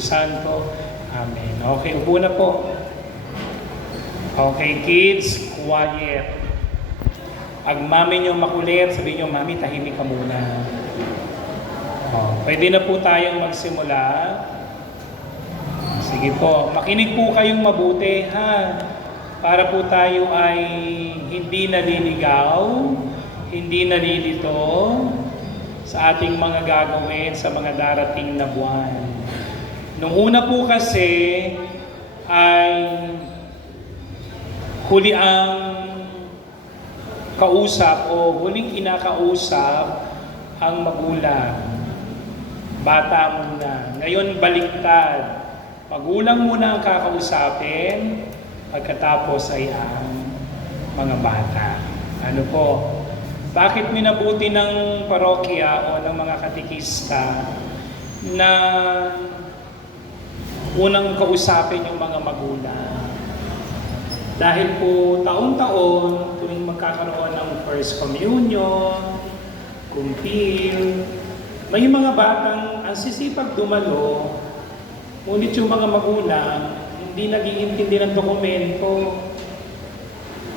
Santo. Amen. Okay, upo na po. Okay, kids, quiet. Pag mami nyo makulit, sabihin nyo, mami, tahimik ka muna. Pwede na po tayong magsimula. Sige po, makinig po kayong mabuti, ha? Para po tayo ay hindi naliligaw, hindi nalilito sa ating mga gagawin sa mga darating na buwan. Nung una po kasi ay huli ang kausap o huling kinakausap ang magulang. Bata muna. Ngayon baliktad. Magulang muna ang kakausapin, pagkatapos ay ang mga bata. Ano po? Bakit minabuti ng parokya o ng mga katikista na unang kausapin yung mga magulang? Dahil po taon-taon, tuwing magkakaroon ng First Communion, kumpil, may mga batang ang sisipag dumalo, ngunit yung mga magulang hindi nag-iintindi ng dokumento.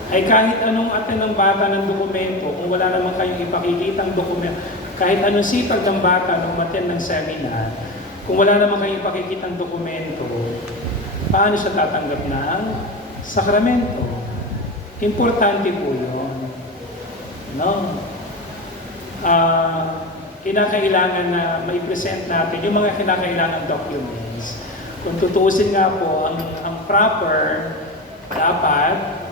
Ay kahit anong atin ng bata ng dokumento, kung wala naman kayong ipakikitang dokumento, kahit anong sipag ng bata nung matin ng seminar, kung wala naman kayong ipakikitang dokumento, paano siya tatanggap ng sakramento? Importante po yun. No? Kinakailangan na mai-present natin yung mga kinakailangan documents. Kung tutuusin nga po, ang proper, dapat,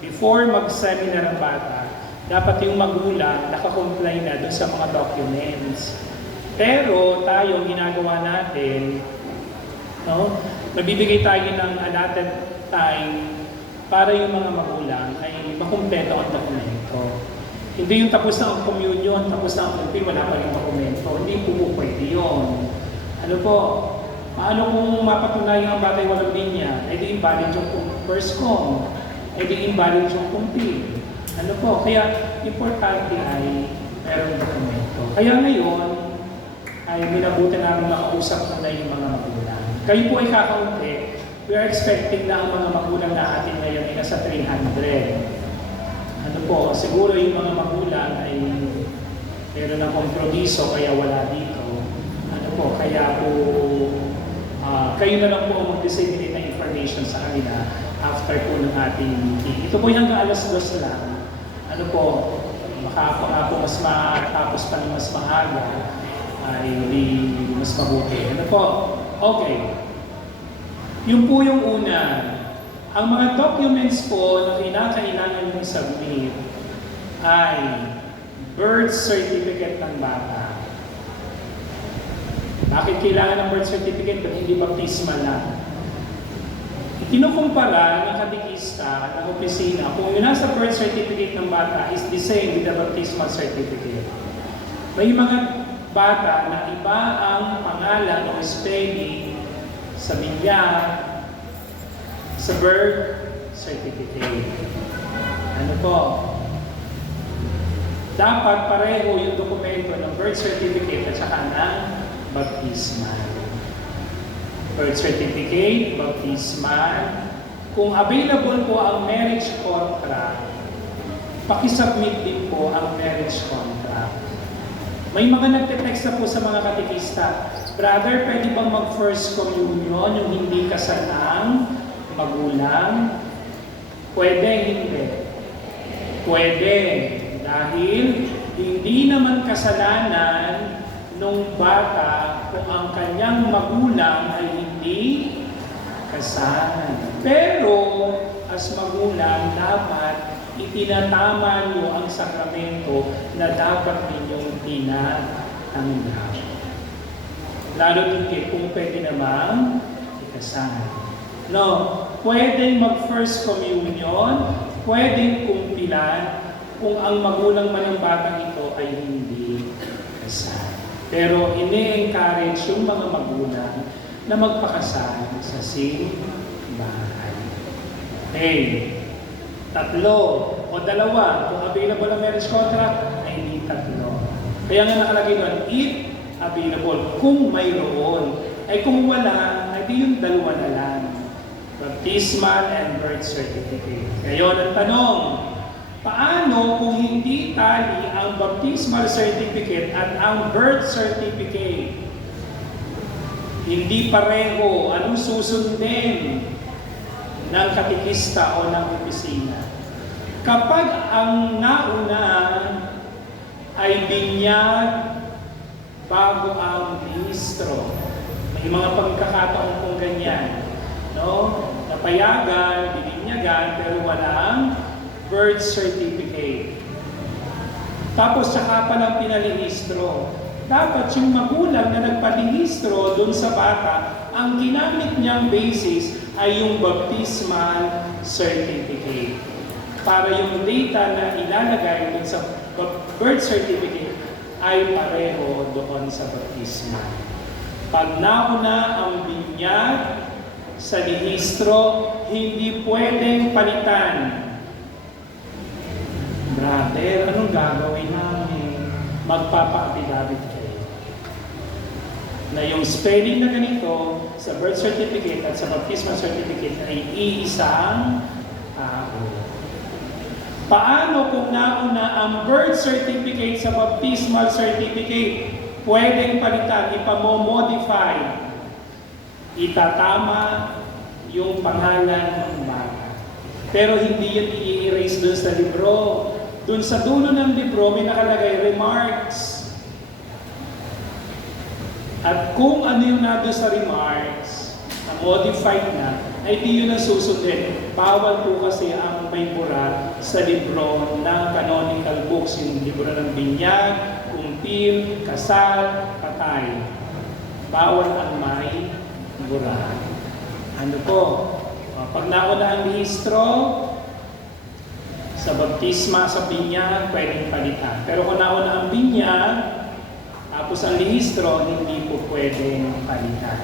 before mag-seminar ang bata, dapat yung magulang nakakomply na doon sa mga documents. Pero tayo, ginagawa natin, no? Nabibigay tayo ng allotted time para yung mga magulang ay makumpleto ang dokumento. Hindi yung tapos na ang communion, tapos na ang kumpil, wala pa rin dokumento. Hindi po pwede yun. Ano po? Paano kung mapatunayan ang batay walang linya? Eh di invalid yung first com. Eh di invalid yung kumpil. Ano po? Kaya importante ay meron dokumento. Kaya ngayon, ay minabuti namin makausap na yung mga magulang. Kayo po ay kakaunti. We are expecting na ang mga magulang natin ngayon ay nasa 300. Ano po, siguro yung mga magulang ay meron ng kompromiso kaya wala dito. Ano po, kaya po kayo na lang po mag-disseminate ng information sa kanila after po ng ating meeting. Ito po hanggang alas 2 lang. Ano po, baka po mas matapos pa ng mas maaga ay mas mabuti. Ano po? Okay. Yun po yung una. Ang mga documents po na kinakailangan mong submit ay birth certificate ng bata. Bakit kailangan ng birth certificate at hindi baptismal lang? Kinukumpara ng katikista ng opisina kung yung nasa birth certificate ng bata is the same with the baptismal certificate. May mga bata na iba ang pangalan o spelling sa bilyar, sa birth certificate. Ano po? Dapat pareho yung dokumento ng birth certificate at saka ng baptismal. Birth certificate, baptismal. Kung available po ang marriage contract, pakisubmit din po ang marriage contract. May mga nagte-text na po sa mga katikista, brother, pwede bang mag-first communion yung hindi kasal ng magulang? Pwede, hindi. Pwede. Dahil hindi naman kasalanan nung bata kung ang kanyang magulang ay hindi kasal. Pero, as magulang, dapat itinatama niyo ang sakramento na dapat ninyong tinatanggap. Lalo tingkit kung pwede namang ikasal. No, pwedeng mag-first communion, pwedeng kumpilan kung ang magulang man ng batang ito ay hindi kasal. Pero ini-encourage yung mga magulang na magpakasal sa simbahan. Okay. 3 o 2, kung available ang marriage contract, ay hindi 3. Kaya nga nakalagay doon, if available, kung mayroon. Ay kung wala, ay di yung dalawa na lang. Baptismal and birth certificate. Ngayon ang tanong, paano kung hindi tali ang baptismal certificate at ang birth certificate? Hindi pareho. Anong susundin ng katikista o ng opisina? Kapag ang nauna ay binyag bago ang lihistro, may mga pagkakataon kung ganyan, no? Napayagan, bininyagan, pero walang birth certificate. Tapos saka pa lang pinalihistro. Dapat yung magulang na nagpalihistro dun sa bata, ang ginamit niyang basis ay yung baptismal certificate. Para yung data na ilalagay dun sa birth certificate ay pareho doon sa baptismal. Pag nauna ang binyag sa lihistro, hindi pwedeng palitan. Brother, anong gagawin namin? Magpapa-affidavit kayo. Na yung spelling na ganito sa birth certificate at sa baptismal certificate ay iisang tao. Paano kung nauna ang birth certificate sa baptismal certificate? Pwedeng palitan, ipamomodify. Itatama yung pangalan ng bata. Pero hindi yun i-erase dun sa libro. Dun sa dulo ng libro, may nakalagay remarks. At kung ano yung nado sa remarks, na modified na, ay di yun ang susundin. Bawal po kasi ang may bura sa libro ng canonical books, yung libro ng binyag, kumpil, kasal, patay. Bawal ang may bura. Ano po? Pag nauna ang lihistro, sa baptisma, sa binyag, pwedeng palitan. Pero kung nauna ang binyag, tapos ang lihistro, hindi po pwedeng palitan.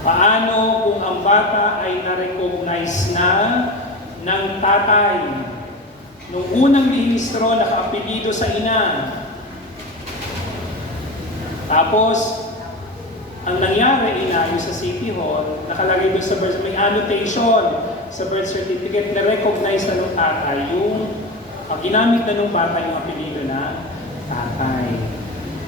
Paano kung ang bata ay na-recognize na ng tatay? Nung unang lihistro, naka-apelido sa ina. Tapos, ang nangyari, inayos sa City Hall, nakalagay doon sa birth, may annotation sa birth certificate na recognize na ng tatay yung ginamit na ng bata yung apelido na tatay.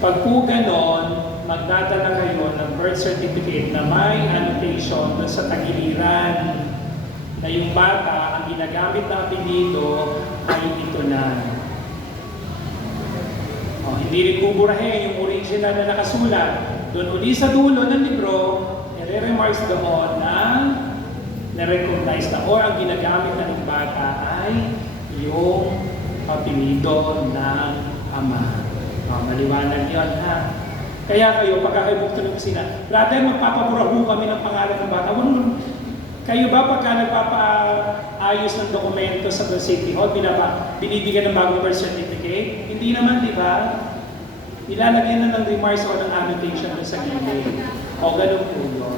Pag po ganon, magdadala kayo ng birth certificate na may annotation doon sa tagiliran na yung bata, ang ginagamit na apelido ay ito na. Hindi rin buburahin yung original na nakasulat. Doon uli sa dulo ng libro, nire-remarks doon na na-recognize na or ang ginagamit na ng bata ay yung apelido ng ama. Maliwanag yun, ha? Kaya kayo, pagka kayo bukto ng kusina, brother, magpapaburaho kami ng pangalan ng bata. Kayo ba pagka nagpapaayos ng dokumento sa City Hall, binibigyan ng bagong birth certificate? Hindi naman, di ba? Ilalagyan na ng remarks o ng annotation sa gilid. O ganun po yun.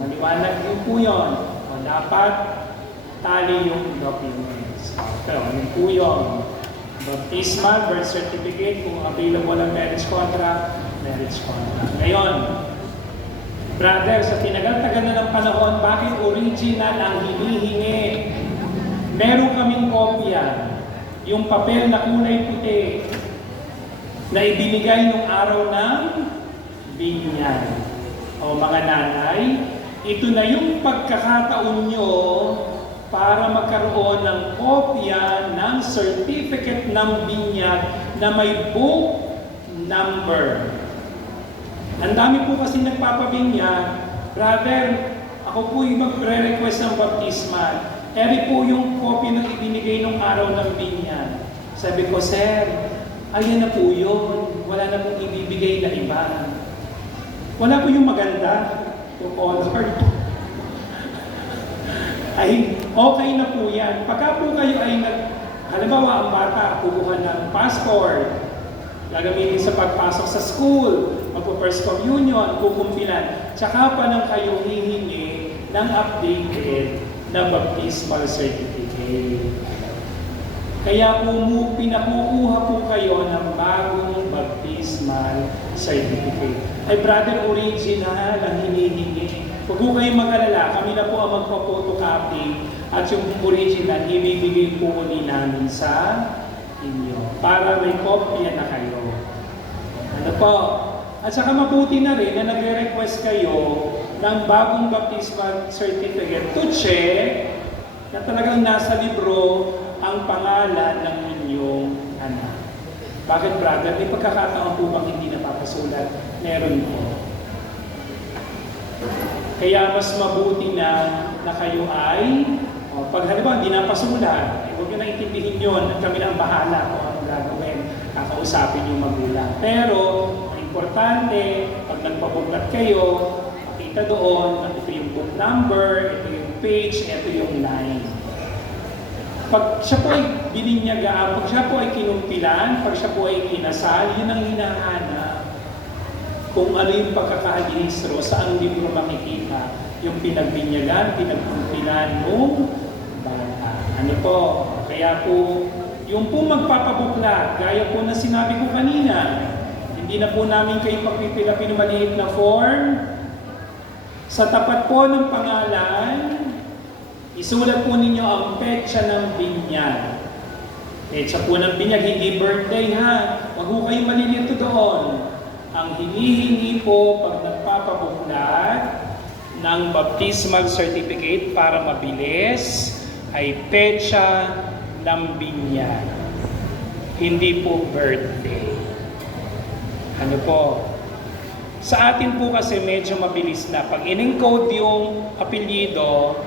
Maliwanag yun po yun. O dapat tali yung documents. Pero ano po yun? Baptismal, birth certificate, kung available ang marriage contract. Ngayon, brother, sa tinagal-tagal na ng panahon, bakit original ang hinihingi? Meron kaming kopya, yung papel na kulay puti, na ibinigay nung araw ng binyag. O mga nanay, ito na yung pagkakataon nyo para magkaroon ng kopya ng certificate ng binyag na may book number. Ang dami po kasi nagpapabinyag, brother, ako po yung magre-request ng baptismal. Eri po yung kopya ng ibinigay nung araw ng binyag. Sabi ko, sir, ayan na po yun. Wala na pong ibibigay na iba. Wala po yung maganda. Yung honor. Ay, okay na po yan. Pagka po kayo ay halimbawa ang bata, kukuha ng passport, gagamitin sa pagpasok sa school, magpo-first communion, kukumpilan, tsaka pa nang kayo hihingi ng updated na baptismal certificate. Kaya pinakukuha po kayo ng bagong baptismal certificate. Ay brother, original ang hinihingi. Huwag po kayong mag-alala, kami na po ang magpa-photocopy at yung original, ibibigay po ulit namin sa inyo para may kopya na kayo. Ano po? At saka mabuti na rin na nagre-request kayo ng bagong baptismal certificate to check na talagang nasa libro ang pangalan ng inyong anak. Bakit brother? May pagkakataon po bang hindi napapasulat? Meron po. Kaya mas mabuti na kayo ay, pag halimbawa hindi napasulat, huwag nyo na intindihin yun at kami na ang bahala kung anong gagawin, kakausapin yung magulang. Pero, ang importante, pag nagpabuklat kayo, makita doon, ito yung book number, ito yung page, ito yung line. Pag siya po ay bininyagaan, pag siya po ay kinumpilan, pag siya po ay kinasal, yun ang hinahanap. Kung ano yung pagkakahistro, saan libro makikita yung pinagbinyagan, pinagkumpilan mo bata. Ano po? Kaya po, yung po magpapabuklat, gaya po na sinabi ko kanina, hindi na po namin kayo pagpipila pinamaliit na form. Sa tapat po ng pangalan, isulat po ninyo ang petsa ng binyag. Petsa po ng binyag, hindi birthday ha. Huwag po kayong malilito doon. Ang hinihingi po pag nagpapabuklat ng baptismal certificate para mabilis ay petsa ng binyag. Hindi po birthday. Ano po? Sa atin po kasi medyo mabilis na. Pag in-encode yung apelyido,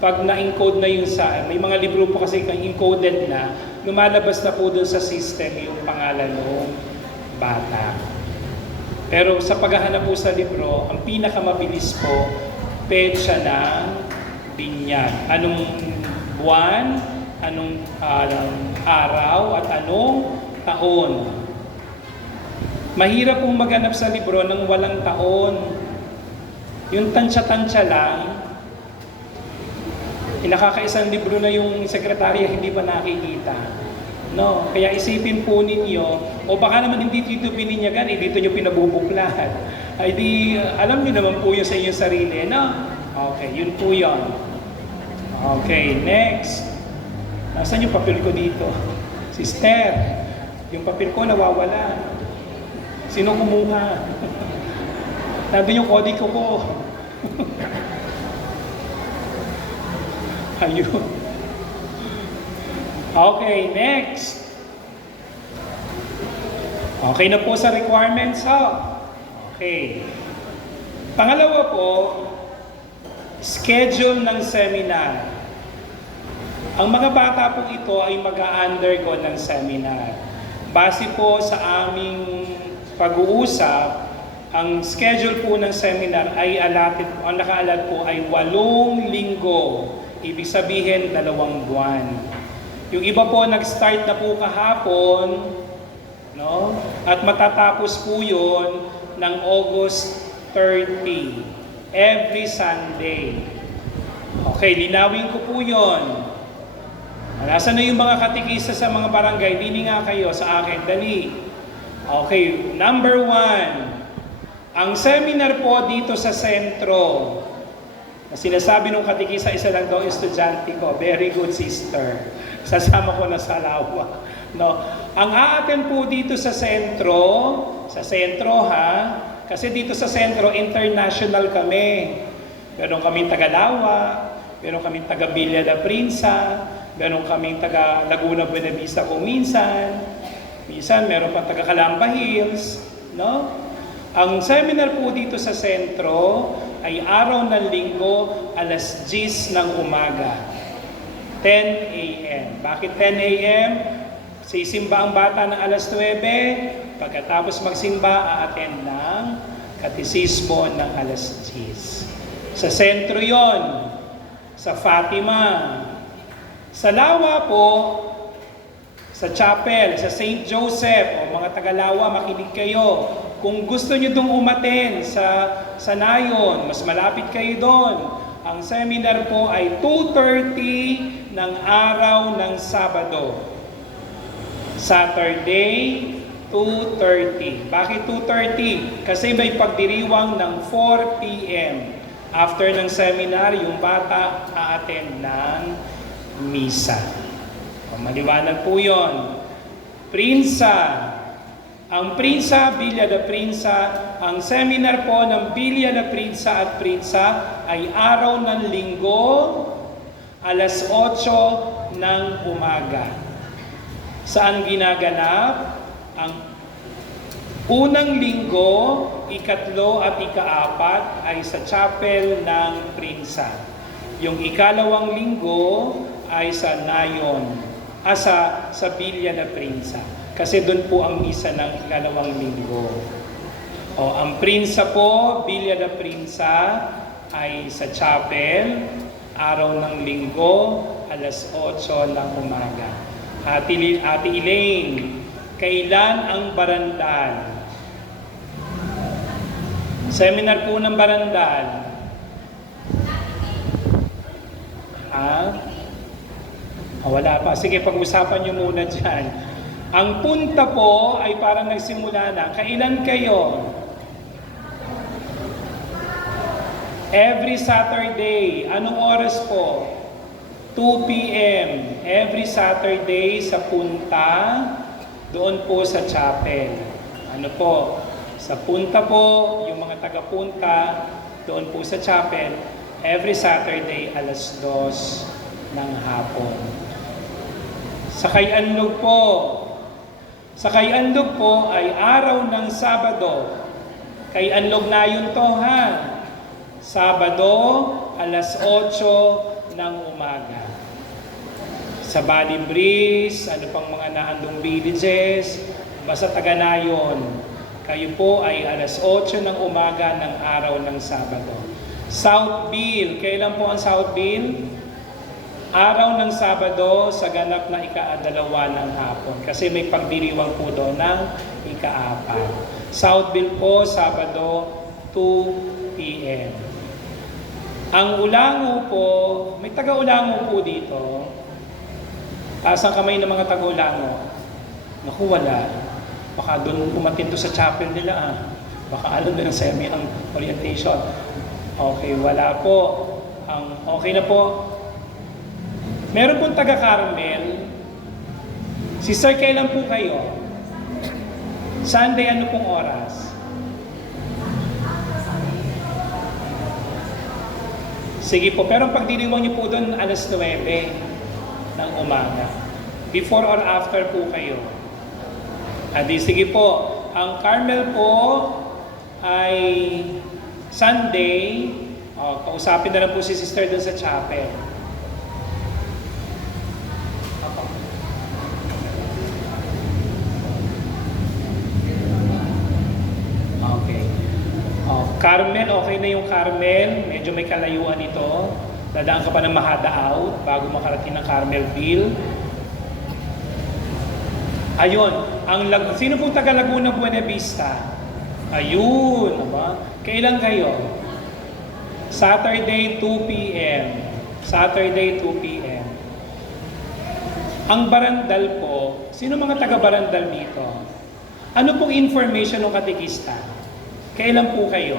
pag na-encode na yung sa, may mga libro po kasi kung encoded na, lumalabas na po dun sa system yung pangalan ng bata. Pero sa paghahanap po sa libro, ang pinakamabilis po, petsa ng binyag. Anong buwan, anong araw, at anong taon. Mahirap pong maghanap sa libro ng walang taon. Yung tansya-tansya lang, nakakaisang libro na yung sekretarya hindi pa nakikita. No, kaya isipin po ninyo, o baka naman hindi dito bininyagan, dito nyo pinabubuklat. Ay di, alam niyo naman po yun sa inyong sarili, no? Okay, yun po yun. Okay, next. Nasaan yung papel ko dito? Sister, yung papel ko nawawala. Sino kumuha? Sabi yung kodiko ko. Ayun. Okay, next. Okay na po sa requirements, ha? Okay. Pangalawa po, schedule ng seminar. Ang mga bata po ito ay mag-undergo ng seminar. Base po sa aming pag-uusap, ang schedule po ng seminar ay ang nakaalat po ay 8 linggo. Ibig sabihin, 2 buwan. Yung iba po nag-start na po kahapon, no? At matatapos po yun ng August 30, every Sunday. Okay, linawin ko po yun. Nasaan na yung mga katikisa sa mga barangay? Dini nga kayo sa akin, dali. Okay, number 1. Ang seminar po dito sa sentro, na sinasabi nung katikisa, isa lang daw estudyante ko. Very good, sister. Sasama ko na sa lawa. No? Ang aaten po dito sa sentro ha, kasi dito sa sentro, international kami. Meron kaming taga-Lawa, meron kaming taga-Villa da Prinsa, meron kaming taga-Laguna Buenavista kung minsan. Minsan, meron pang taga-Calamba Hills. No? Ang seminar po dito sa sentro ay araw ng linggo, alas 10 ng umaga. 10 a.m. Bakit 10 a.m.? Sisimba ang bata ng alas 9. Pagkatapos magsimba, a-attend ng katisismo ng alas 10. Sa sentro yon, sa Fatima. Sa Lawa po, sa chapel, sa St. Joseph, o mga taga-Lawa, makinig kayo. Kung gusto nyo dong umaten sa Nayon, mas malapit kayo doon. Ang seminar po ay 2:30 ng araw ng Sabado. Saturday, 2:30. Bakit 2:30? Kasi may pagdiriwang ng 4 p.m. After ng seminar, yung bata a-attend ng misa. Maliwanag po yun. Prinsa. Ang Prinsa, Villa de Prinsa, ang seminar po ng Villa de Prinsa at Prinsa ay araw ng linggo, alas 8 ng umaga. Saan ginaganap? Ang unang linggo, ikatlo at ikaapat ay sa chapel ng Prinsa. Yung ikalawang linggo ay sa Nayon, sa Villa de Prinsa. Kasi doon po ang misa ng ikalawang linggo. Ang Prinsa po, Villa de Prinsa, ay sa chapel, araw ng linggo, alas 8 ng umaga. Ate Elaine, kailan ang barandal? Seminar po ng barandal. Wala pa. Sige, pag-usapan nyo muna dyan. Ang punta po ay parang nagsimula na. Kailan kayo? Every Saturday. Anong oras po? 2 p.m. Every Saturday sa punta, doon po sa chapel. Ano po? Sa punta po, yung mga taga-punta, doon po sa chapel, every Saturday, alas 2 ng hapon. Sa Kay-Anlog po. Sa Kay-Anlog po ay araw ng Sabado. Kay-Anlog na yun to, ha? Sabado, alas 8 ng umaga. Sa Bali Breeze, ano pang mga naandong villages, basta taga na yun. Kayo po ay alas 8 ng umaga ng araw ng Sabado. Southville, kailan po ang Southville? Araw ng Sabado sa ganap na ika-2 ng hapon. Kasi may pagdiriwang po doon ng ika-4. Southville po, Sabado, 2 p.m. Ang Ulango po, may taga-Ulango po dito. Taas ang kamay ng mga taga-Ulango. Naku, wala. Baka doon umatin to sa chapel nila. Baka alam na ng semi ang orientation. Okay, wala po. Okay na po. Meron pong taga-Carmel. Sister, kailan po kayo? Sunday, ano pong oras? Sige po, pero pagdiriwang niyo po doon, alas 9 ng umaga. Before or after po kayo? Sige po, ang Carmel po ay Sunday. Kausapin na lang po si sister doon sa chapel. Carmel, okay na yung Carmel. Medyo may kalayuan ito. Dadaan ka pa ng Mahada Out bago makarating ng Carmelville. Ayun. Sino pong taga Laguna Buena Vista? Ayun. Aba. Kailan kayo? Saturday, 2 p.m. Saturday, 2 p.m. Ang Barandal po, sino mga taga Barandal dito? Ano pong information ng katekista? Kailan po kayo?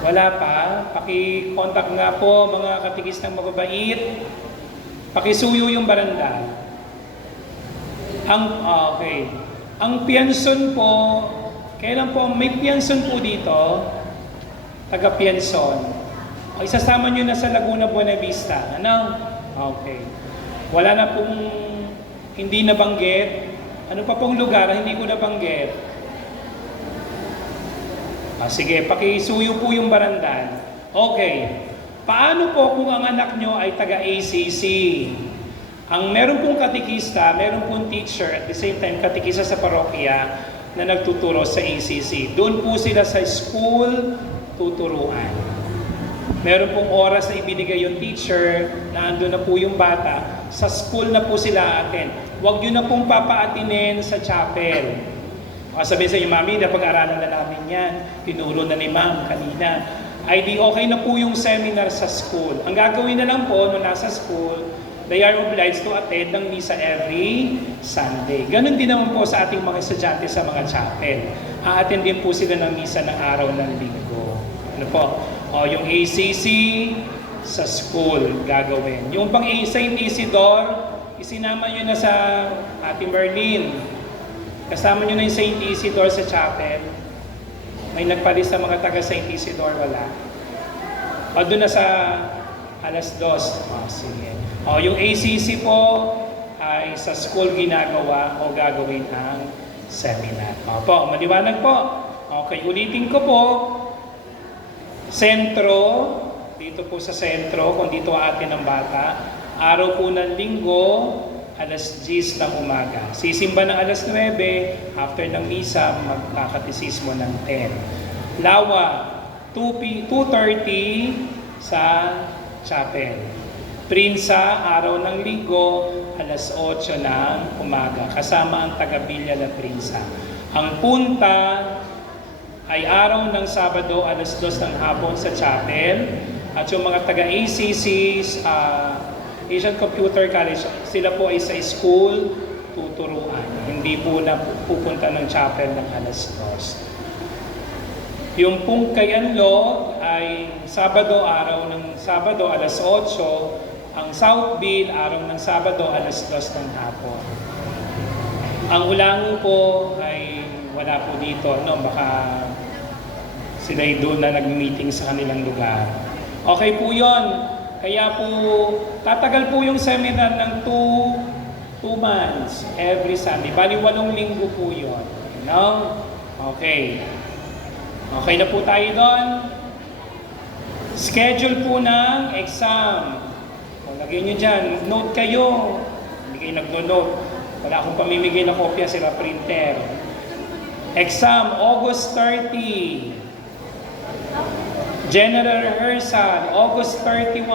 Wala pa? Paki-contact nga po mga katikistang mababait. Pakisuyo yung barandal. Okay. Ang Pianson po, kailan po? May Pianson po dito. Taga Pianson. Isasama nyo na sa Laguna Buena Vista. Ano? Okay. Wala na pong hindi nabanggit. Ano pa pong lugar hindi ko nabanggit? Sige, pakisuyo po yung barandal. Okay. Paano po kung ang anak nyo ay taga-ACC? Ang meron pong katikista, meron pong teacher, at the same time katikista sa parokya na nagtuturo sa ACC. Doon po sila sa school tuturuan. Meron pong oras na ibinigay yung teacher, na andun na po yung bata, sa school na po sila atin. Huwag nyo na pong papaatinin sa chapel. Sabihin sa inyo, Mami, napag-aralan na namin yan. Tinuro na ni Ma'am kanina. Ay di okay na po yung seminar sa school. Ang gagawin na lang po, nung nasa school, they are obliged to attend ng misa every Sunday. Ganon din naman po sa ating mga estudyante sa mga chapel. A-attend din po sila ng misa ng araw ng linggo. Ano po? O, yung ACC sa school gagawin. Yung pang St. Isidore, isinama nyo na sa Ate Merlin. Kasama nyo na yung St. Isidore sa chapel. May nagpalis sa mga taga St. Isidore, wala. O, doon na sa alas 2. O, sige. O, yung ACC po ay sa school ginagawa o gagawin ang seminar. O po, maliwanag po. Okay, ulitin ko po. Sentro, dito po sa sentro, kung dito atin ang bata, araw po ng linggo, alas 10 ng umaga. Sisimba ng alas 9, after ng misa, magkakatisismo ng 10. Lawa, 2:30 sa chapel. Prinsa, araw ng linggo, alas 8 ng umaga, kasama ang taga-bilya na Prinsa. Ang punta ay araw ng Sabado, alas 2 ng hapon sa chapel. At yung mga taga-ACCs, Asian Computer College, sila po ay sa school tuturuan. Hindi po na pupunta ng chapel ng alas 2. Yung pong kay Anlog ay Sabado, araw ng Sabado, alas 8. Ang Southville, araw ng Sabado, alas 2 ng hapon. Ang Ulango po ay wala po dito, no? Baka sila ay doon na nag-meeting sa kanilang lugar. Okay po yon. Kaya po, tatagal po yung seminar ng 2 months every Sunday. Bali, 8 linggo po yun. No? Okay. Okay na po tayo doon. Schedule po ng exam. O, lagyan nyo dyan. Note kayo. Hindi kayo nagno-note. Wala akong pamimigay na kopya sila printer. Exam, August 30. General rehearsal, August 31.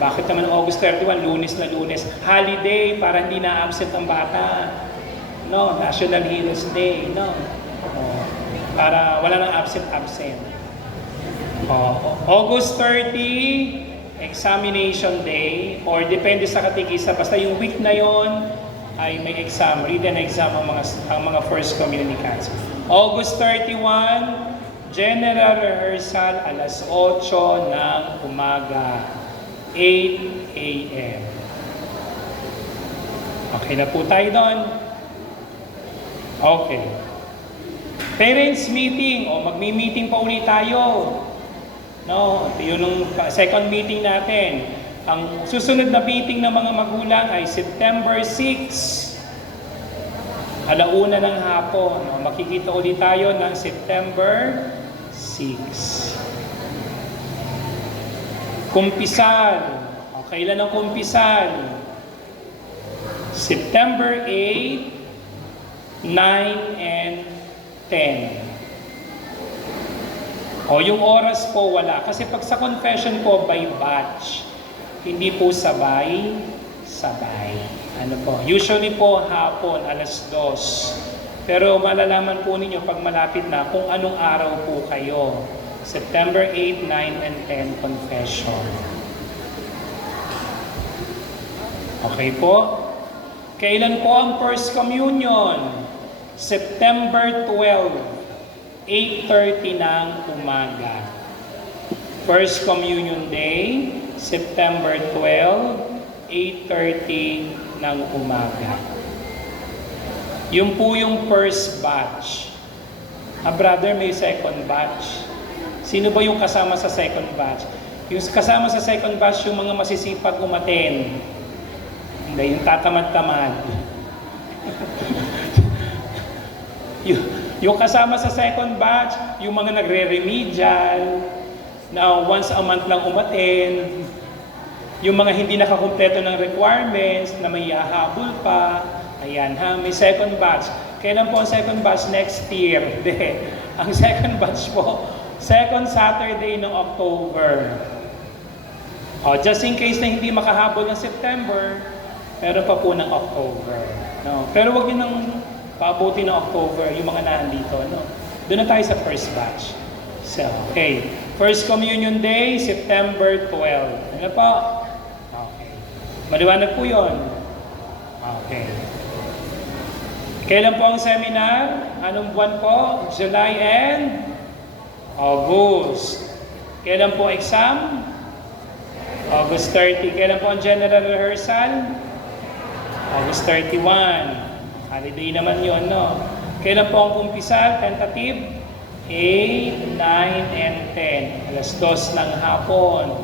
Bakit naman August 31? Lunes na Lunes. Holiday para hindi na-absent ang bata. No, National Heroes Day. No. Para wala nang absent. August 30, examination day, or depende sa katikisa. Basta yung week na yon ay may exam, written exam ang mga first communicants. August 31, general rehearsal, alas 8 ng umaga, 8 a.m. Okay na po tayo doon? Okay. Parents meeting, o magmi-meeting pa ulit tayo. No, yun yung second meeting natin. Ang susunod na meeting ng mga magulang ay September 6. Alauna ng hapon. No, makikita ulit tayo ng September 6. Kumpisal. O, kailan ang kumpisal? September 8, 9, and 10. O, yung oras po wala. Kasi pag sa confession po, by batch. Hindi po sabay. Ano po? Usually po hapon, alas 2. Pero malalaman po ninyo pag malapit na kung anong araw po kayo. September 8, 9, and 10 confession. Okay po? Kailan po ang First Communion? September 12, 8:30 ng umaga. First Communion Day, September 12, 8:30 ng umaga. Yung po yung first batch. Brother, may second batch. Sino ba yung kasama sa second batch? Yung kasama sa second batch, yung mga masisipag umaten. Hindi, yung tatamad-tamad. yung kasama sa second batch, yung mga nagre-remedial, na once a month lang umaten. Yung mga hindi nakakumpleto ng requirements, na may hahabol pa. Ayan ha, may second batch. Kailan po ang second batch? Next year. Hindi. Ang second batch po, second Saturday ng October. Just in case na hindi makahabol ng September, meron pa po ng October. No? Pero wag yun nang paabuti ng October, yung mga nandito. No? Doon na tayo sa first batch. So, okay. First Communion Day, September 12. Ano po? Okay. Maliwanag po yun. Okay. Kailan po ang seminar? Anong buwan po? July and August. Kailan po exam? August 30. Kailan po ang general rehearsal? August 31. Holiday naman yun, no? Kailan po ang kumpisal? Tentative? 8, 9, and 10. Alas 2 ng hapon.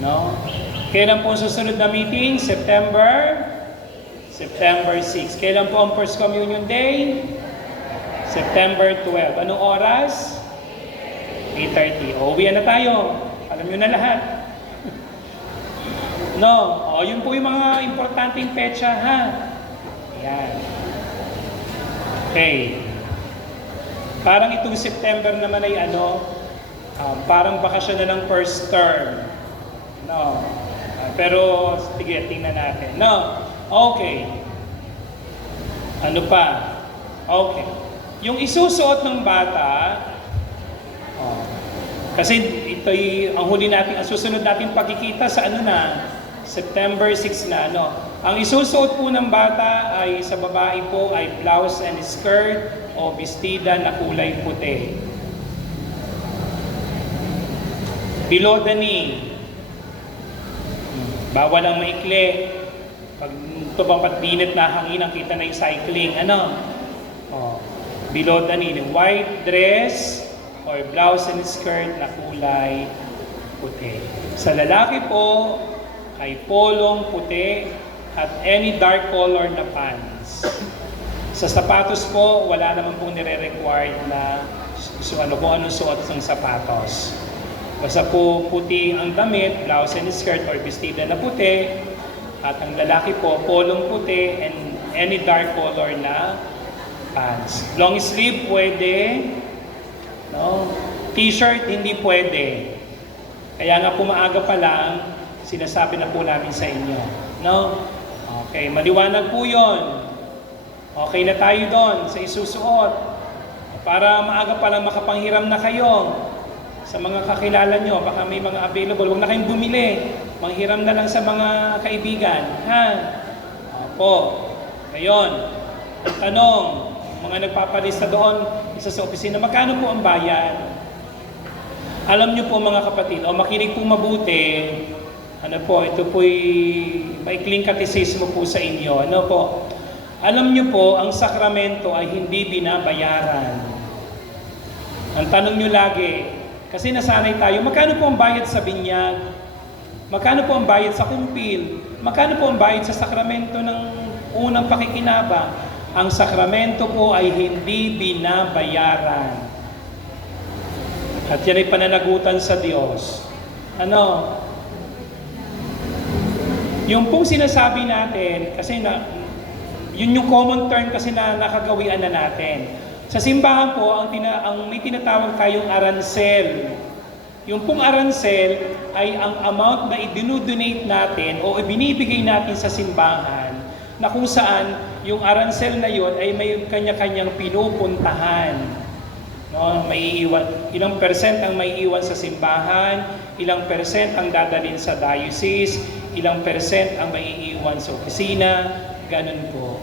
No? Kailan po ang susunod na meeting? September 6. Kailan po ang First Communion Day? September 12. Anong oras? 8:30. Uwian na tayo. Alam nyo na lahat. No? Yun po yung mga importanteng petsa, ha? Yan. Okay. Parang itong September naman ay parang bakasyon na ng first term. No? Pero, sige, tingnan natin. No? Okay. Ano pa? Okay. Yung isusuot ng bata, kasi ito'y ang huli natin, ang susunod natin pagkikita sa September 6 na Ang isusuot po ng bata ay sa babae po ay blouse and skirt o bestida na kulay puti. Below the knee. Bawal ang maikli. Pag ito bang patbinit na hangin ang kita na yung cycling. Below the knee. White dress or blouse and skirt na kulay puti. Sa lalaki po ay polong puti at any dark color na pants. Sa sapatos po, wala naman pong nire-required na kung anong suot ng sapatos. Basta po puti ang damit, blouse and skirt or bestida na puti, at ang lalaki po, polong puti and any dark color na pants. Long sleeve pwede, no? T-shirt hindi pwede. Kaya nga po maaga pa lang, sinasabi na po namin sa inyo. No? Okay, maliwanag po yun. Okay na tayo doon sa isusuot. Para maaga pa lang makapanghiram na kayo sa mga kakilala nyo. Baka may mga available. Huwag na kayong bumili. Manghiram na lang sa mga kaibigan. Ha? Opo. Ngayon, ang tanong, mga nagpapalista doon, isa sa opisina, magkano po ang bayad? Alam nyo po mga kapatid, makinig po mabuti, ito po'y maikling katisismo po sa inyo. Alam nyo po, ang sakramento ay hindi binabayaran. Ang tanong nyo lagi, kasi nasanay tayo, magkano po ang bayad sa binyag? Magkano po ang bayad sa kumpil? Magkano po ang bayad sa sakramento ng unang pakikinabang? Ang sakramento po ay hindi binabayaran. At yan ay pananagutan sa Diyos. Yung pong sinasabi natin, kasi yun yung common term kasi na nakagawian na natin. Sa simbahan po, ang may tinatawag tayong arancel. Yung pong arancel ay ang amount na i-donate natin o ibinibigay natin sa simbahan na kung saan yung arancel na yon ay may kanya-kanyang pinupuntahan. Ilang percent ang maiiwan sa simbahan, ilang percent ang dadalhin sa diocese, ilang percent ang maiiwan sa opisina, ganun po.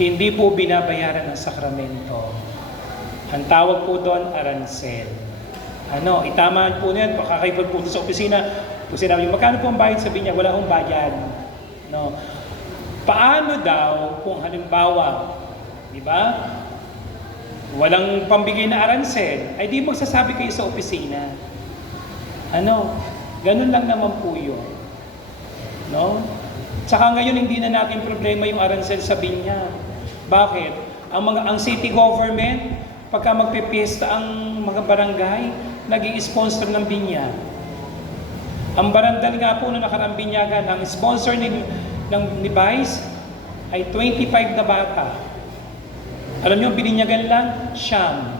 Hindi po binabayaran ng sakramento. Ang tawag po doon, arancel. Itamaan po niyan, pakakaipag po sa opisina. Kung sinabi, magkano po ang bayad sa binyag? Wala akong bayad. Paano daw kung halimbawa, di ba? Walang pambigay na arancel, ay di magsasabi kayo sa opisina. Ganun lang naman po yun. Tsaka ngayon hindi na natin problema yung arancel sa binyag. Bakit? Ang city government, pagka magpipiesta ang mga barangay, nag-i-sponsor ng binyag. Ang barandal nga po na nakaraang binyagan, ang sponsor ni Vice ay 25 na bata. Alam niyo, bininyagan lang, siyam.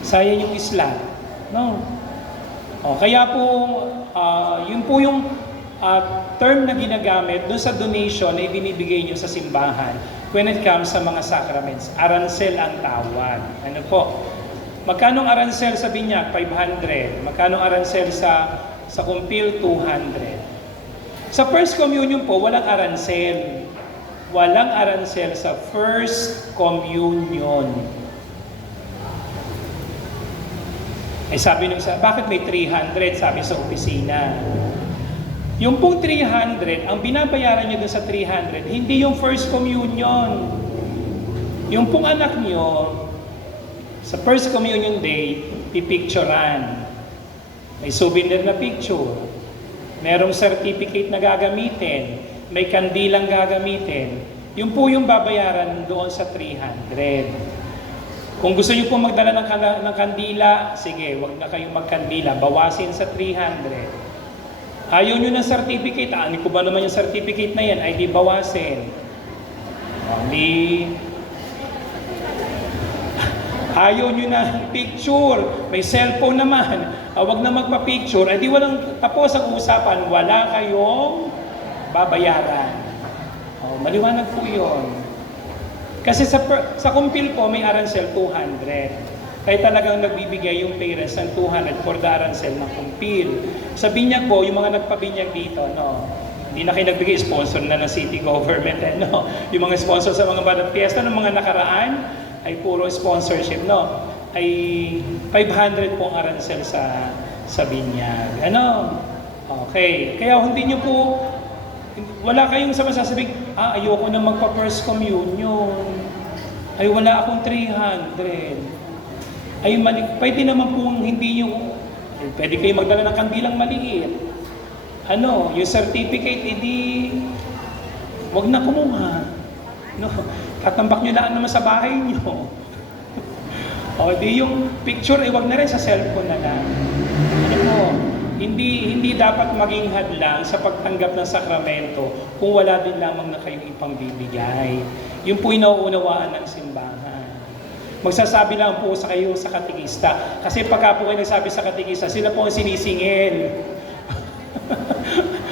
Sayang yung isla. Kaya po, yun po yung term na ginagamit doon sa donation na ibinibigay nyo sa simbahan when it comes sa mga sacraments. Arancel ang tawag. Magkano ang arancel sa binyag? 500. Magkano ang arancel sa Sa kumpil, 200. Sa First Communion po, walang aransel. Walang aransel sa First Communion. Sabi nung bakit may 300? Sabi sa opisina. Yung pong 300, ang binabayaran nyo dun sa 300, hindi yung First Communion. Yung pong anak nyo, sa First Communion Day, pipicturean. May souvenir na picture. Merong certificate na gagamitin. May kandilang gagamitin. Yung po yung babayaran doon sa 300. Kung gusto niyo po magdala ng kandila, sige, wag na kayong magkandila. Bawasin sa 300. Ayaw nyo ng certificate. Ano ko ba naman yung certificate na yan? Ay di bawasin. Ayaw nyo na picture. May cellphone naman. Wag na magpa-picture. Ay di walang tapos ang usapan. Wala kayong babayaran. Maliwanag po yun. Kasi sa kumpil po, may aransel 200. Kaya talagang nagbibigay yung parents ng 200 for the aransel ng kumpil. Sa binyag po, yung mga nagpabinyag dito, hindi na kayo nagbigay, sponsor na ng city government. Yung mga sponsor sa mga badang fiesta ng mga nakaraan, ay puro sponsorship. Ay 500 pong aransel sa binyag. Okay. Kaya hindi nyo po, wala kayong masasabing, ayoko na magpa-First Communion. Ay, wala akong 300. Ay, pwede naman pong hindi yung, pwede kayo magdala ng kandilang maliit. Yung certificate, wag na kumuha. Tatambak nyo lang naman sa bahay nyo. Yung picture, wag na rin sa cellphone na lang. Hindi dapat maging hadlang sa pagtanggap ng sakramento kung wala din lamang na kayong ipangbibigay. Yun po nauunawaan ng simbahan. Magsasabi lang po sa kayo sa katikista. Kasi pagka po kayo nagsabi sa katikista, sila po ang sinisingil.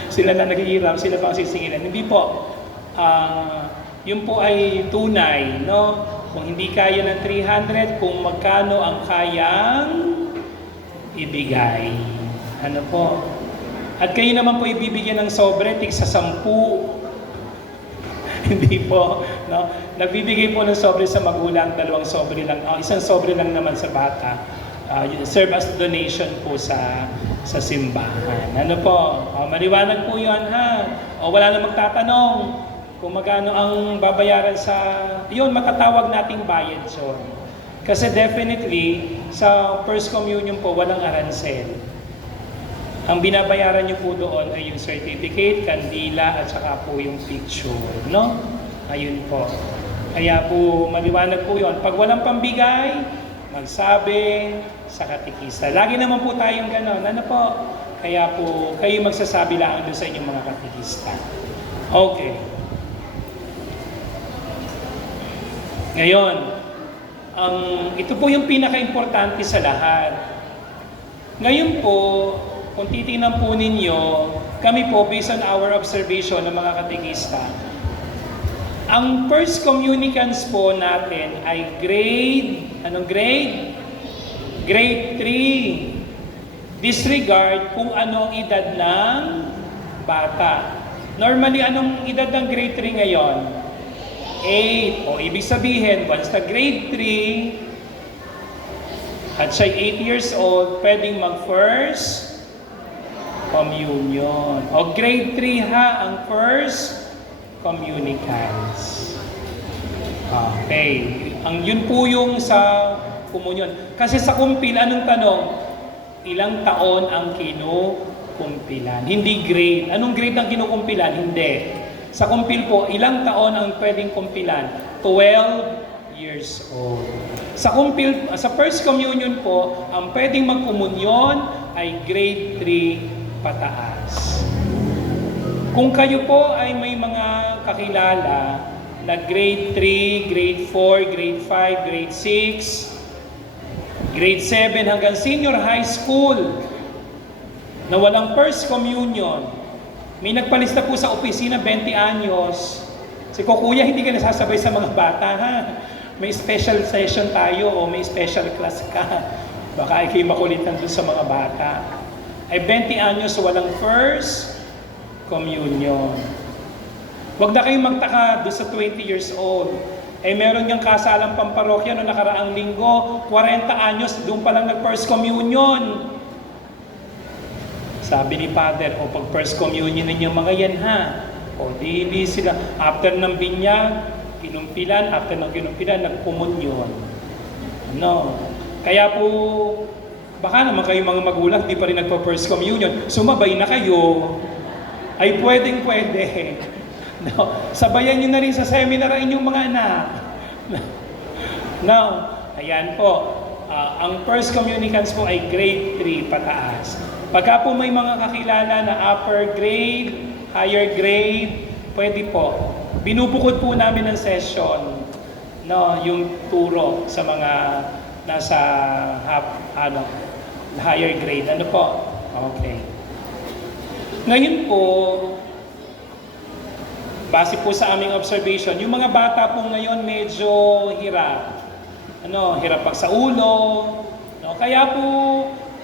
Sila na nag-iiram, sila po ang sisingilin. Hindi po. Yun po ay tunay. Kung hindi kaya ng 300, kung magkano ang kayang ibigay. At kayo naman po ibibigyan ng sobre, tig sa 10. Hindi po. Nagbibigay po ng sobre sa magulang, 2 sobre lang. Isang sobre lang naman sa bata. Serve as donation po sa simbahan. Maliwanag po yun, ha? Wala na magtatanong kung magkano ang babayaran yun, matatawag nating bayad yun. Kasi definitely, sa First Communion po, walang aransel. Ang binabayaran niyo po doon ay yung certificate, kandila, at saka po yung picture. Ayun po. Kaya po, maliwanag po yun. Pag walang pambigay, magsabi sa katikista. Lagi naman po tayong gano'n. Kaya po, kayo magsasabi lang doon sa inyong mga katikista. Okay. Ngayon, ito po yung pinaka-importante sa lahat. Ngayon po, kung titingnan po ninyo, kami po, based on our observation ng mga katekista, ang First Communicants po natin ay anong grade? Grade 3. Disregard kung anong edad ng bata. Normally, anong edad ng grade 3 ngayon? 8. Ibig sabihin, once na grade 3, at siya 8 years old, pwedeng mag-First Communion. Grade 3 ha, ang First Communicants. Okay. Yun po yung sa komunyon. Kasi sa kumpil, anong tanong? Ilang taon ang kinukumpilan? Hindi grade. Anong grade ang kinukumpilan? Hindi. Sa kumpil po, ilang taon ang pwedeng kumpilan? 12 years old. Sa First Communion po, ang pwedeng magkomunyon ay grade 3 pataas. Kung kayo po ay may mga kakilala na grade 3, grade 4, grade 5, grade 6, grade 7 hanggang senior high school na walang First Communion, may nagpalista po sa opisina 20 anyos. Si Kuya, hindi ka nasasabay sa mga bata, ha? May special session tayo o may special class ka. Baka ikay makulitan doon sa mga bata. ay 20 anyos walang first communion. Huwag na kayong magtaka doon sa 20 years old. Meron niyang kasalang pamparokya noong nakaraang linggo, 40 anyos, doon pa lang nag-first communion. Sabi ni Father, pag first communion ninyo mga yan ha. Di sila, after ng binyag, kinumpilan, after ng kinumpilan, nagpumunyon. Kaya po, baka naman kayo mga magulang, di pa rin nagpa-first communion, sumabay na kayo, ay pwedeng-pwede. Sabayan nyo na rin sa seminar ang inyong mga anak. Ayan po, ang first communicants po ay grade 3 pataas. Pagka po may mga kakilala na upper grade, higher grade, pwede po. Binubukod po namin ng session, yung turo sa mga nasa higher grade. Ano po? Okay. Ngayon po, base po sa aming observation, yung mga bata po ngayon medyo hirap. Hirap pag sa ulo. Kaya po,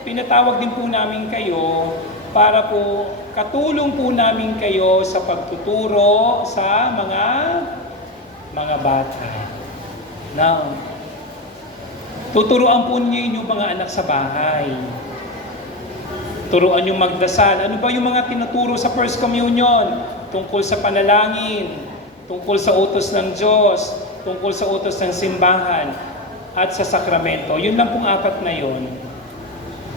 pinatawag din po namin kayo para po katulong po namin kayo sa pagtuturo sa mga bata. Tuturuan po niyo inyong mga anak sa bahay. Turuan yung magdasal. Ano ba yung mga tinuturo sa First Communion? Tungkol sa panalangin, tungkol sa utos ng Diyos, tungkol sa utos ng simbahan, at sa sakramento. Yun lang pong 4 na yun.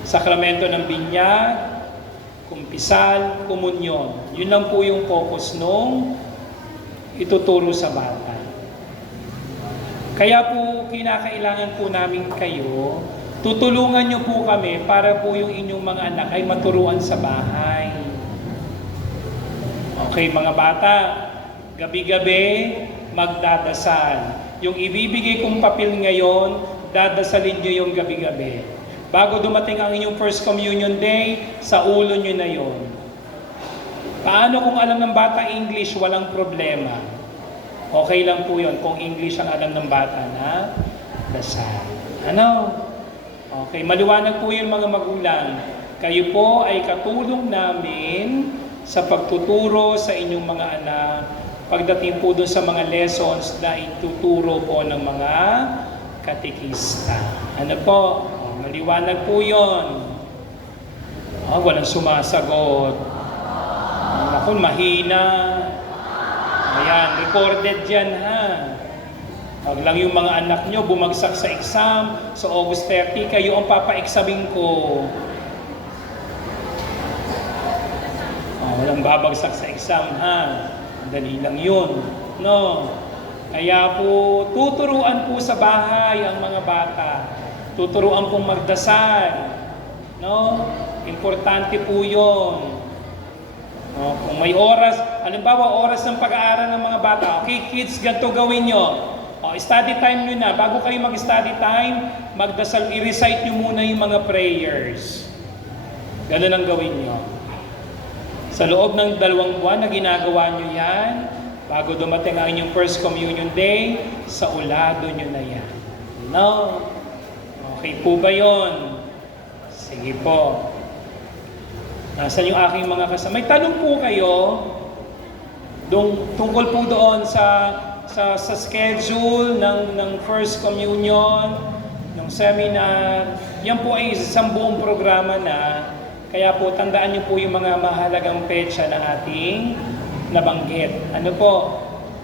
Sakramento ng binyag, kumpisal, komunyon. Yun lang po yung focus nung ituturo sa bata. Kaya po, kinakailangan po namin kayo, tutulungan nyo po kami para po yung inyong mga anak ay maturuan sa bahay. Okay, mga bata, gabi-gabi, magdadasal. Yung ibibigay kong papel ngayon, dadasalin nyo yung gabi-gabi. Bago dumating ang inyong First Communion Day, sa ulo nyo na yon. Paano kung alam ng bata English, walang problema. Okay lang po yun kung English ang alam ng bata na dasal. Okay, maliwanag po yun mga magulang. Kayo po ay katulong namin sa pagtuturo sa inyong mga anak pagdating po doon sa mga lessons na ituturo po ng mga katekista. Maliwanag po yun. Walang sumasagot. Ako, mahina. Ayan, recorded yan ha. Pag lang yung mga anak nyo bumagsak sa exam, sa August 30, kayo ang papa-examing ko. Walang babagsak sa exam ha. Dali lang yun. Kaya po, tuturuan po sa bahay ang mga bata. Tuturuan pong magdasal. Importante po yun. Kung may oras, halimbawa oras ng pag-aaral ng mga bata, okay kids, ganito gawin nyo. Study time nyo na. Bago kayo mag-study time, magdasal, i-recite nyo muna yung mga prayers. Ganun ang gawin nyo. Sa loob ng 2 buwan na ginagawa nyo yan, bago dumating ang inyong First Communion Day, sa ulado nyo na yan. Okay po ba yon? Sige po. Nasaan yung aking mga kasama? May tanong po kayo tungkol po doon sa schedule ng First Communion, ng seminar. Yan po ay isang buong programa na. Kaya po, tandaan niyo po yung mga mahalagang petsa na ating nabanggit.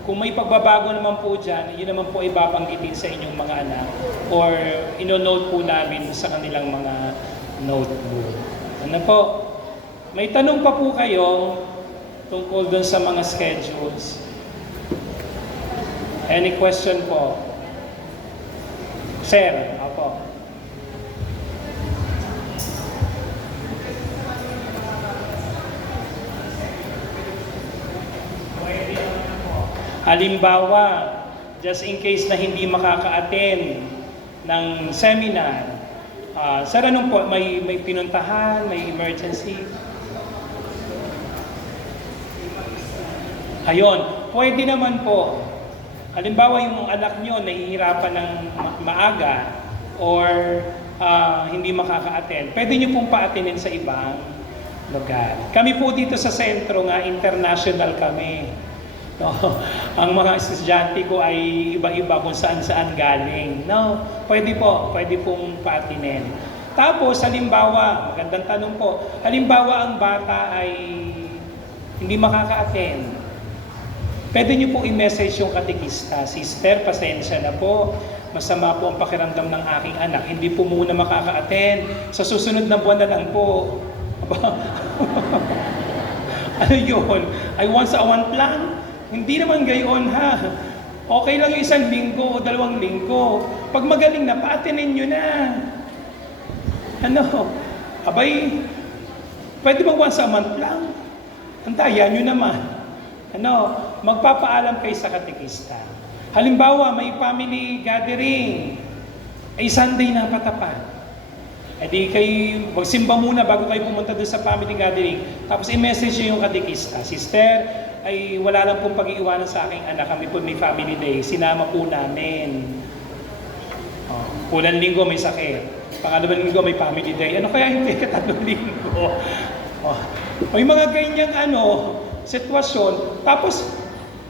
Kung may pagbabago naman po dyan, yun naman po ay babanggitin sa inyong mga anak or ino-note po namin sa kanilang mga notebook. May tanong pa po kayo tungkol dun sa mga schedules? Any question po? Sir, opo. Halimbawa, just in case na hindi makaka-attend ng seminar, sir, anong po, may pinuntahan, may emergency? Ayon, pwede naman po. Halimbawa, yung anak nyo nahihirapan ng maaga or hindi makaka-attend, pwede nyo pong pa-attendin sa ibang lugar. Kami po dito sa sentro nga, international kami. No? Ang mga estudyante ko ay iba-iba kung saan-saan galing. No? Pwede pong pa-attendin. Tapos, halimbawa, magandang tanong po, halimbawa ang bata ay hindi makaka-attend. Pwede nyo po i-message yung katekista, Sister, pasensya na po. Masama po ang pakiramdam ng aking anak. Hindi po muna makaka-attend. Sa susunod na buwan na lang po. Ano yun? Ay once a one plan? Hindi naman gayon ha. Okay lang yung 1 linggo o 2 linggo. Pag magaling na, pa-attendin nyo na. Ano? Abay, pwede bang once a month lang? Antayan nyo naman. Ano? Magpapaalam kayo sa katekista. Halimbawa, may family gathering. Ay Sunday na patapat. E di kayo, magsimba muna bago kayo pumunta doon sa family gathering. Tapos i-message nyo yung katekista. Sister, ay wala lang pong pag-iiwanan sa aking anak. Kami po may family day. Sinama po namin. Unang linggo may sakit. Pangalawang linggo may family day. Ano kaya yung ikatlong linggo? May mga ganyang sitwasyon. Tapos,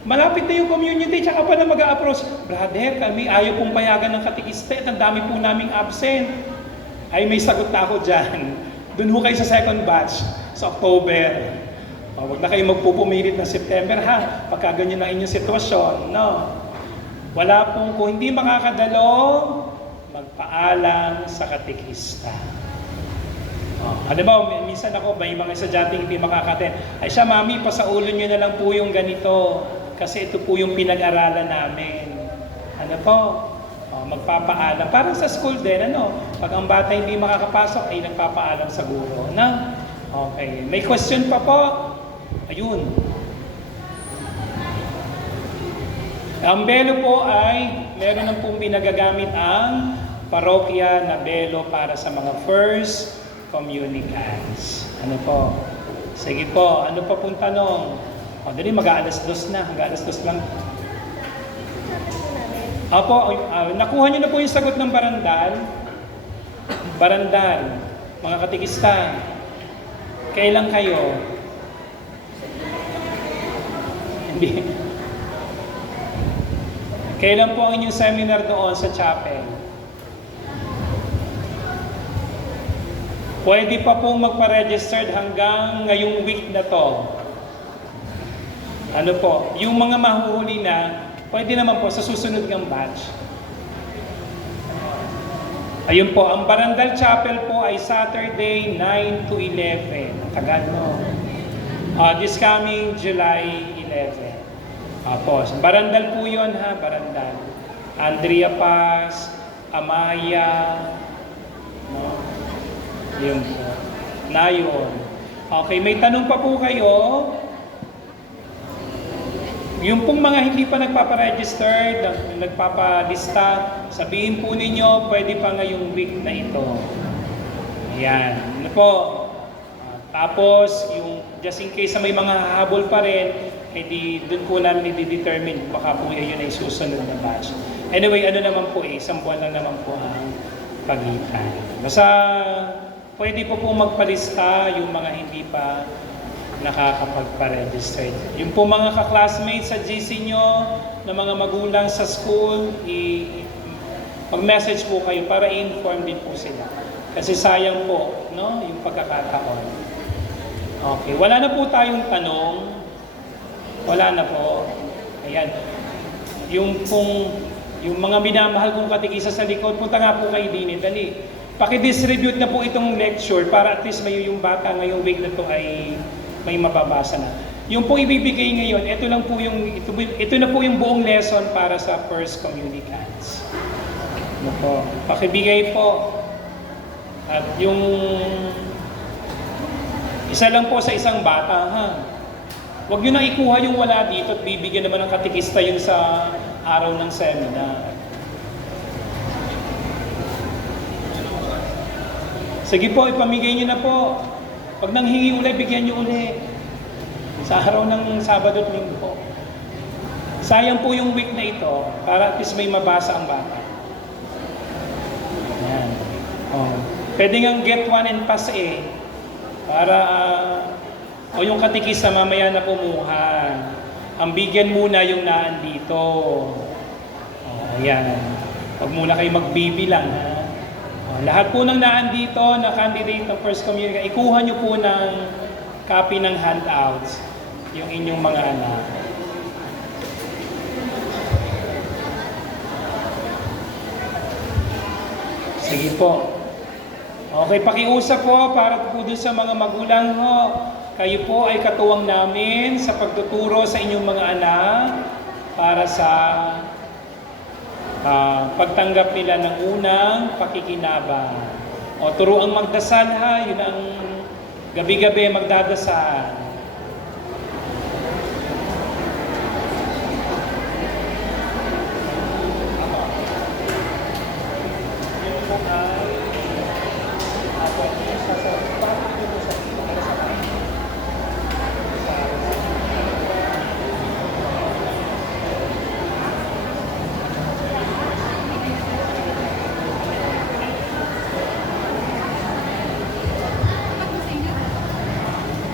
malapit na yung community, tsaka pa na mag-a-approach. Brother, kami ayaw pong payagan ng katekista at ang dami po naming absent. Ay, may sagot na ako dyan. Doon ho kayo sa second batch, sa October. Huwag na kayo magpupumilit ng September, ha? Pagka ganyan ang inyong sitwasyon, no? Wala pong, kung hindi makakadalo, magpaalam sa katekista. Alam mo, minsan ako, may mga estudyante hindi makakaten. Ay siya, mami, pasaulo nyo na lang po yung ganito. Kasi ito po yung pinag-aralan namin. Ano po? Magpapaalam. Parang sa school din, pag ang bata hindi makakapasok, ay nagpapaalam sa guro. Na? Okay. May question pa po? Ayun. Ang belo po ay, meron ng pong pinagagamit ang parokya na belo para sa mga first communicants. Ano po? Sige po, ano pa pong tanong? Dali, mag-aalas-dos na. Mag-aalas-dos lang. Apo, nakuha niyo na po yung sagot ng barandal. Barandal, mga katekista. Kailan kayo? Hindi. Kailan po ang inyong seminar doon sa chapel? Pwede pa pong magpa-registered hanggang ngayong week na to. Ano po? Yung mga mahuhuli na, pwede naman po sa susunod ng batch. Ayun po, ang Barandal Chapel po ay Saturday 9 to 11. Tagal, no? This coming July 11. Tapos, Barandal po yun, ha? Barandal. Andrea Paz, Amaya, no? Yun po. Nayon. Okay, may tanong pa po kayo. Yung pong mga hindi pa nagpaparegister, nagpapalista, sabihin po ninyo, pwede pa ngayong week na ito. Ayan. Ano po? Tapos, yung just in case na may mga hahabol pa rin, edi doon po namin i-determine baka po yun ay susunod na batch. Anyway, ano naman po 1 buwan lang naman po ang pagitan. Basta, pwede po magpalista yung mga hindi pa nakakapagpa-register. Yung po mga ka-classmates sa GC nyo, na mga magulang sa school, mag-message po kayo para i-inform din po sila. Kasi sayang po, no, yung pagkakataon. Okay, wala na po tayong tanong. Wala na po. Ayan. Yung mga minamahal kong katikisa sa likod, punta nga po kayo din. Dali. Paki-distribute na po itong lecture para at least may yung bata ngayong week na to ay may mababasa na. Yung pong ibibigay ngayon, ito na po yung buong lesson para sa first communicants. Ano po? Pakibigay po. At yung isa lang po sa isang bata, ha? Huwag nyo na ikuha yung wala dito at bibigyan naman ng katikista yun sa araw ng seminar. Sige po, ipamigay nyo na po. Pag nanghingi ulit, bigyan nyo ulit. Sa araw ng Sabado at Linggo. Sayang po yung week na ito para at least may mabasa ang bata. Ayan. Pwede ngang get one and pass para o yung katikisa mamaya na kumuha. Ang bigyan muna yung naandito. Yan. Huwag muna kayo magbibilang. Lahat po ng naandito na candidate ng First Community, ikuha nyo po ng copy ng handouts yung inyong mga anak. Sige po. Okay, pakiusap po para po dun sa mga magulang ho. Kayo po ay katuwang namin sa pagtuturo sa inyong mga anak para sa pagtanggap nila ng unang pakikinabang. O turuang magdasal ha, yun ang gabi-gabi magdadasal.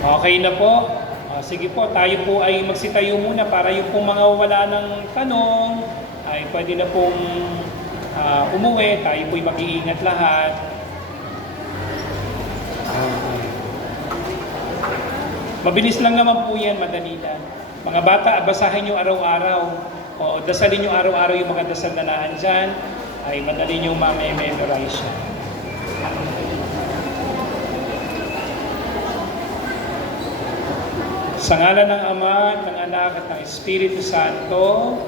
Okay na po. Sige po, tayo po ay magsitayo muna para yung pong mga wala ng tanong ay pwede na pong umuwi. Tayo po ay mag-iingat lahat. Mabilis lang naman po yan, madali lang. Mga bata, basahin nyo araw-araw. O dasalin nyo araw-araw yung mga dasal na naandyan. Ay madali nyo ma-memorize siya. Sa ngalan ng Ama, ng Anak, at ng Espiritu Santo.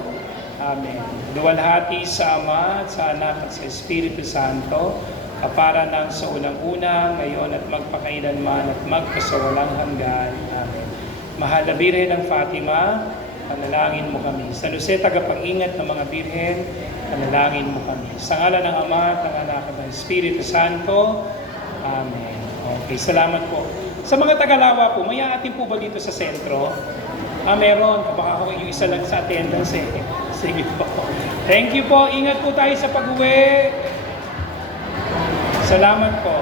Amen. Luwalhati sa Ama, at sa Anak, at sa Espiritu Santo, kapara ng sa unang-una, ngayon at magpakailanman, at magpasawalang hanggan. Amen. Mahal na Birhen ng Fatima, panalangin mo kami. San Jose, tagapag-ingat ng mga Birhen, panalangin mo kami. Sa ngalan ng Ama, at ng Anak, at ng Espiritu Santo. Amen. Okay, salamat po. Sa mga Tagalawa po, may aatin po ba dito sa sentro? Meron. Baka ako yung isa lang sa attendance Sige po. Thank you po. Ingat po tayo sa pag-uwi. Salamat po.